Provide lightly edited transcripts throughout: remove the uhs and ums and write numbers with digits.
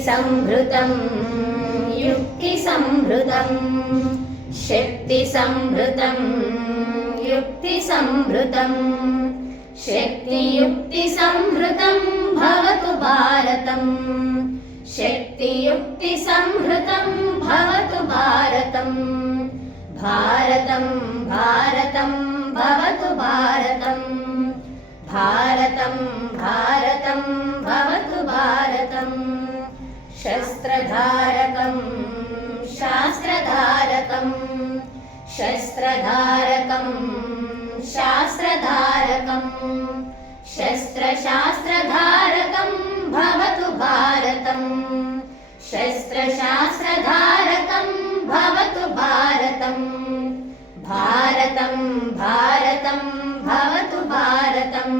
शक्तिसंभृतं युक्तिसंभृतं शक्तिसंभृतं युक्तिसंभृतं शक्तियुक्तिसंभृतं भवतु भारतं शक्तियुक्तिसंभृतं भवतु भारतं भारतं भारतं भवतु भारतं भारतं भारतं भवतु भारतं शस्त्रधारकं शास्त्रधारकं शस्त्रधारकं शास्त्रधारकं शस्त्रशास्त्रधारकं भवतु भारतं शस्त्रशास्त्रधारकं भवतु भारतं भारतं भारतं भवतु भारतं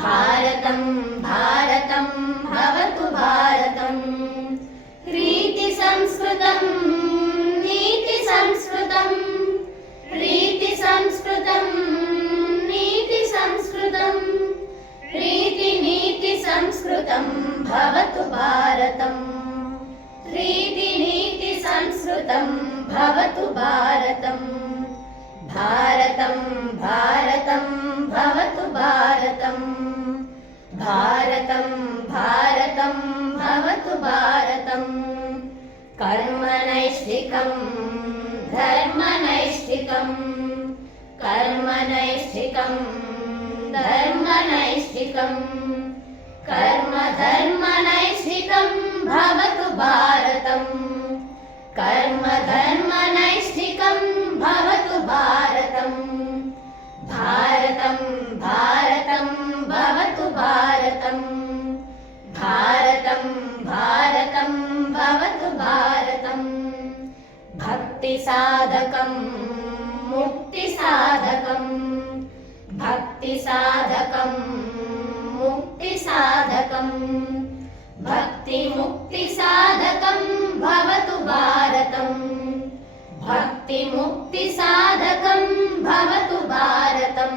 भारतं भारतं भवतु भारतं रीतिसंस्कृतं नीतिसंस्कृतं रीतिसंस्कृतं नीतिसंस्कृतं रीतिनीतिसंस्कृतं भवतु भारतं रीतिनीतिसंस्कृतं भवतु भारतं भारतं भारतं भवतु भारतं भारतं भारतं भवतु भारतं कर्मनैष्ठिकं धर्मनैष्ठिकं कर्मनैष्ठिकं धर्मनैष्ठिकं कर्मधर्मनैष्ठिकं भवतु भारतं कर्मधर्मनैष्ठिकं भवतु भारतं भारतं भारतं भवतु भारतं भारतं भारतं भवतु भारतं भक्तिसाधकं मुक्तिसाधकं भक्तिसाधकं मुक्तिसाधकं भक्तिमुक्तिसाधकं भवतु भारतं भक्तिमुक्तिसाधकं भवतु भारतं